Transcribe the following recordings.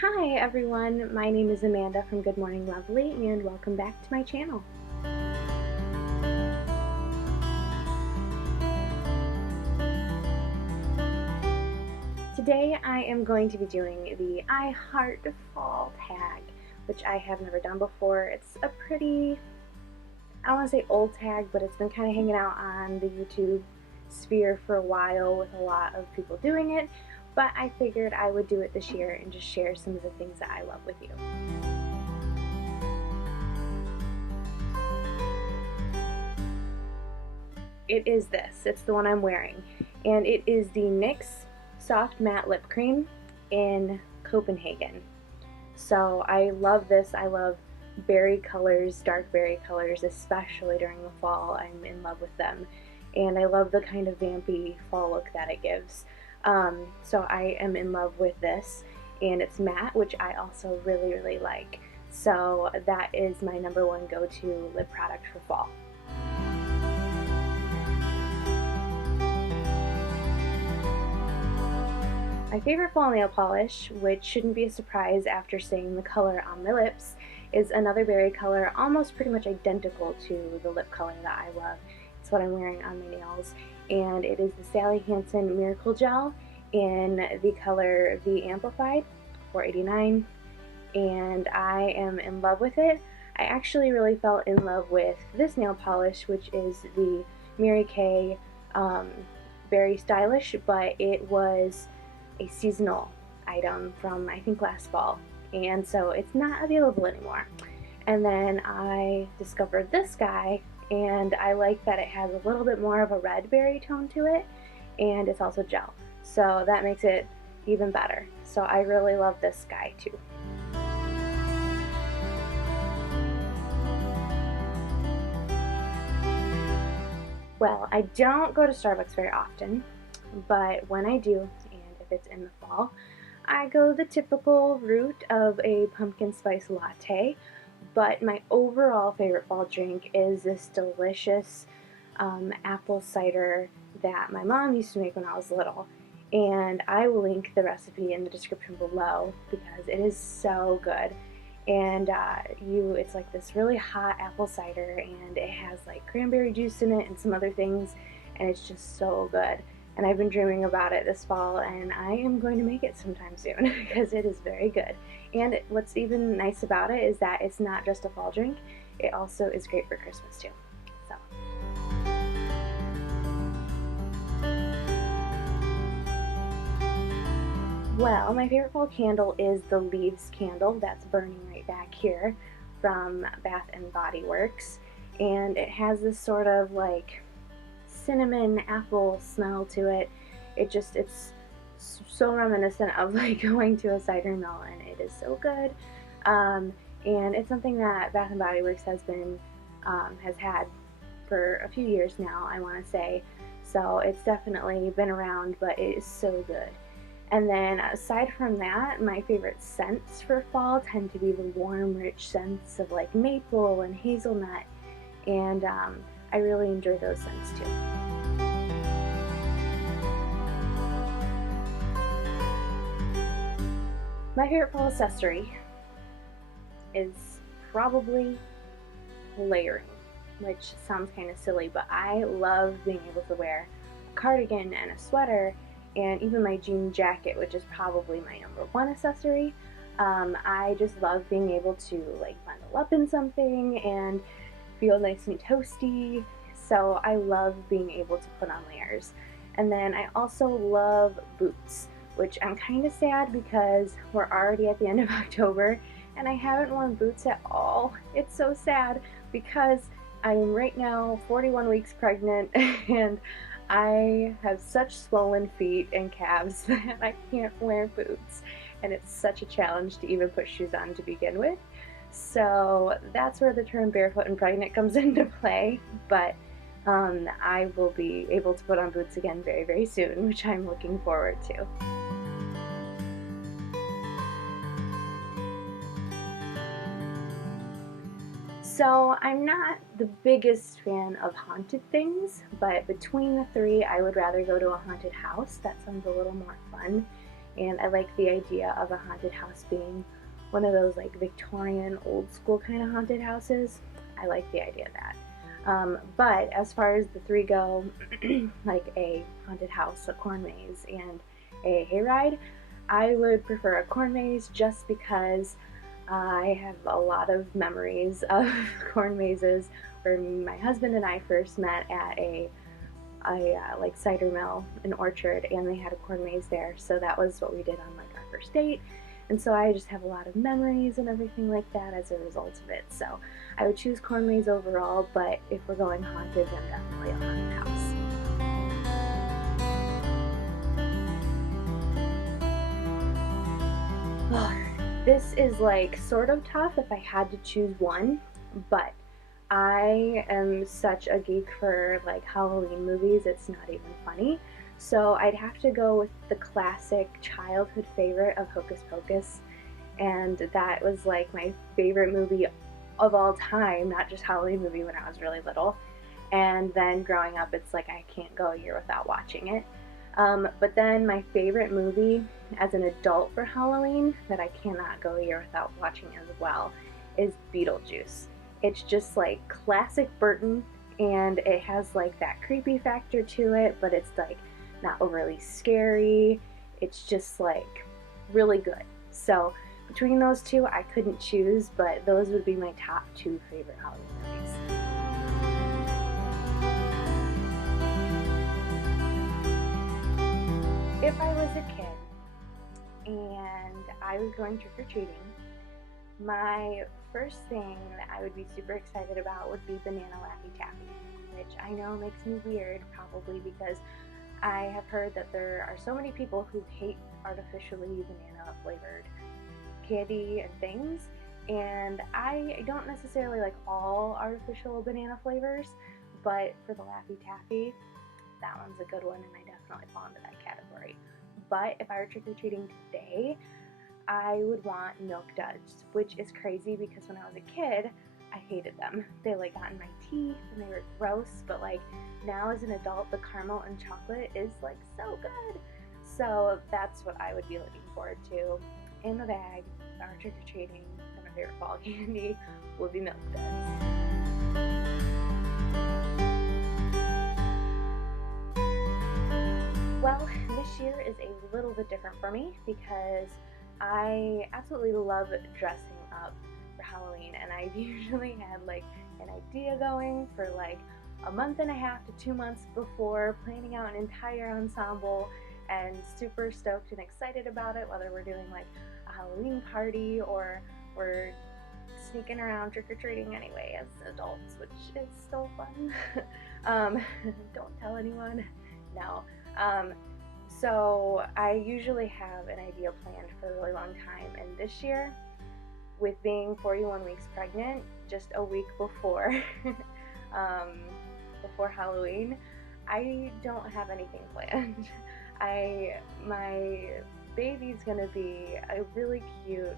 Hi everyone, my name is Amanda from Good Morning Lovely and welcome back to my channel. Today I am going to be doing the I Heart Fall tag, which I have never done before. It's a pretty, I don't want to say old tag, but it's been kind of hanging out on the YouTube sphere for a while with a lot of people doing it, but I figured I would do it this year and just share some of the things that I love with you. It is this. It's the one I'm wearing, and it is the NYX Soft Matte Lip Cream in Copenhagen. So I love this. I love berry colors, dark berry colors, especially during the fall. I'm in love with them, and I love the kind of vampy fall look that it gives. So I am in love with this, and it's matte, which I also really like. So that is my #1 go-to lip product for fall. My favorite fall nail polish, which shouldn't be a surprise after seeing the color on my lips, is another berry color almost pretty much identical to the lip color that I love. It's what I'm wearing on my nails, and it is the Sally Hansen Miracle Gel in the color V Amplified, $4.89, and I am in love with it. I actually really fell in love with this nail polish, which is the Mary Kay Very Stylish, but it was a seasonal item from I think last fall, and so it's not available anymore. And then I discovered this guy, and I like that it has a little bit more of a red berry tone to it, and it's also gel, so that makes it even better. So I really love this guy too. Well, I don't go to Starbucks very often, but when I do, and if it's in the fall, I go the typical route of a pumpkin spice latte, but my overall favorite fall drink is this delicious apple cider that my mom used to make when I was little, and I will link the recipe in the description below because it is so good. And it's like this really hot apple cider, and it has like cranberry juice in it and some other things, and it's just so good. And I've been dreaming about it this fall, and I am going to make it sometime soon because it is very good. And what's even nice about it is that it's not just a fall drink, it also is great for Christmas too. So. Well, my favorite fall candle is the Leaves candle that's burning right back here from Bath and Body Works, and it has this sort of like cinnamon apple smell to it. It's so reminiscent of like going to a cider mill, and it is so good. And it's something that Bath and Body Works has had for a few years now, I want to say. So it's definitely been around, but it is so good. And then aside from that, my favorite scents for fall tend to be the warm, rich scents of like maple and hazelnut, and I really enjoy those scents too. My favorite fall accessory is probably layering, which sounds kind of silly, but I love being able to wear a cardigan and a sweater and even my jean jacket, which is probably my #1 accessory. I just love being able to like bundle up in something and feel nice and toasty, so I love being able to put on layers. And then I also love boots, which I'm kind of sad because we're already at the end of October and I haven't worn boots at all. It's so sad because I am right now 41 weeks pregnant and I have such swollen feet and calves that I can't wear boots, and it's such a challenge to even put shoes on to begin with. So that's where the term barefoot and pregnant comes into play, but I will be able to put on boots again very soon, which I'm looking forward to. So I'm not the biggest fan of haunted things, but between the three I would rather go to a haunted house. That sounds a little more fun and I like the idea of a haunted house being one of those like Victorian old school kind of haunted houses. I like the idea of that. But as far as the three go, like a haunted house, a corn maze, and a hayride, I would prefer a corn maze just because I have a lot of memories of corn mazes where my husband and I first met at a like cider mill, an orchard, and they had a corn maze there. So that was what we did on like our first date. And so I just have a lot of memories and everything like that as a result of it. So I would choose corn maze overall, but if we're going haunted, then definitely a haunted house. This is like sort of tough if I had to choose one, but I am such a geek for like Halloween movies, it's not even funny. So I'd have to go with the classic childhood favorite of Hocus Pocus, and that was like my favorite movie of all time, not just Halloween movie when I was really little. And then growing up, it's like I can't go a year without watching it. But then my favorite movie as an adult for Halloween that I cannot go a year without watching as well is Beetlejuice. It's just like classic Burton, and it has like that creepy factor to it, but it's like not overly scary. It's just like really good. So between those two, I couldn't choose, but those would be my top two favorite Halloween movies. If I was a kid and I was going trick-or-treating, my first thing that I would be super excited about would be banana Laffy Taffy, which I know makes me weird, probably because I have heard that there are so many people who hate artificially banana flavored candy and things, and I don't necessarily like all artificial banana flavors, but for the Laffy Taffy, that one's a good one, and I definitely fall into that category. But if I were trick-or-treating today, I would want Milk Duds, which is crazy because when I was a kid, I hated them. They like got in my teeth and they were gross, but like now as an adult, the caramel and chocolate is like so good. So that's what I would be looking forward to in the bag or trick-or-treating for my favorite fall candy would be Milk Duds. Well, this year is a little bit different for me because I absolutely love dressing up for Halloween, and I've usually had like an idea going for like a month and a half to 2 months before, planning out an entire ensemble and super stoked and excited about it, whether we're doing like a Halloween party or we're sneaking around trick-or-treating anyway as adults, which is so fun. Don't tell anyone. No. So I usually have an idea planned for a really long time, and this year, with being 41 weeks pregnant, just a week before before Halloween, I don't have anything planned. My baby's gonna be a really cute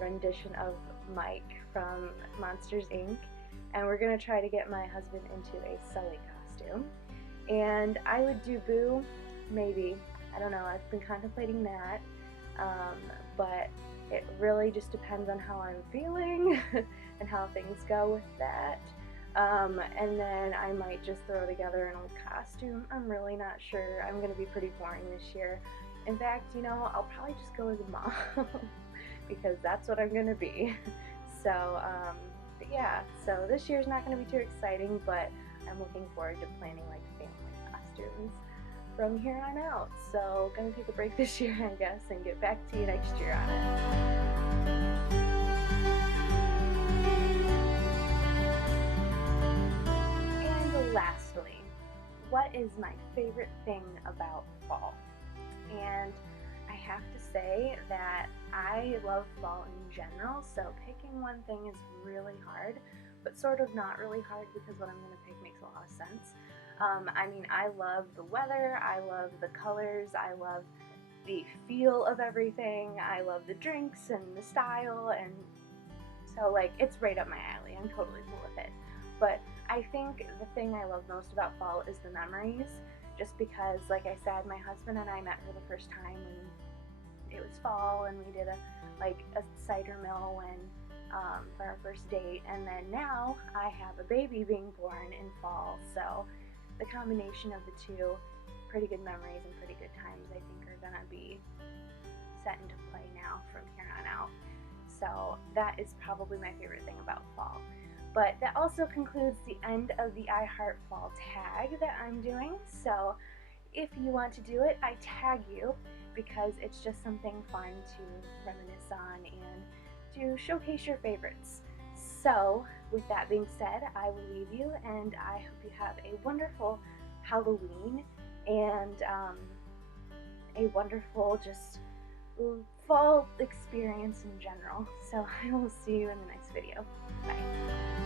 rendition of Mike from Monsters Inc., and we're gonna try to get my husband into a Sully costume. And I would do Boo, maybe. I don't know, I've been contemplating that, but it really just depends on how I'm feeling and how things go with that. And then I might just throw together an old costume. I'm really not sure. I'm going to be pretty boring this year. In fact, you know, I'll probably just go as a mom because that's what I'm going to be. So, but yeah, so this year's not going to be too exciting, but I'm looking forward to planning like family costumes from here on out. So gonna take a break this year, I guess, and get back to you next year on it. And lastly, what is my favorite thing about fall? And I have to say that I love fall in general, so picking one thing is really hard, but sort of not really hard because what I'm going to pick makes a lot of sense. I mean, I love the weather, I love the colors, I love the feel of everything, I love the drinks and the style, and so like it's right up my alley. I'm totally cool with it. But I think the thing I love most about fall is the memories, just because, like I said, my husband and I met for the first time when it was fall and we did a cider mill when for our first date, and then now I have a baby being born in fall, so the combination of the two, pretty good memories and pretty good times, I think are gonna be set into play now from here on out. So that is probably my favorite thing about fall. But that also concludes the end of the I Heart Fall tag that I'm doing. So if you want to do it, I tag you because it's just something fun to reminisce on and to showcase your favorites. So with that being said, I will leave you, and I hope you have a wonderful Halloween and a wonderful just fall experience in general. So I will see you in the next video. Bye.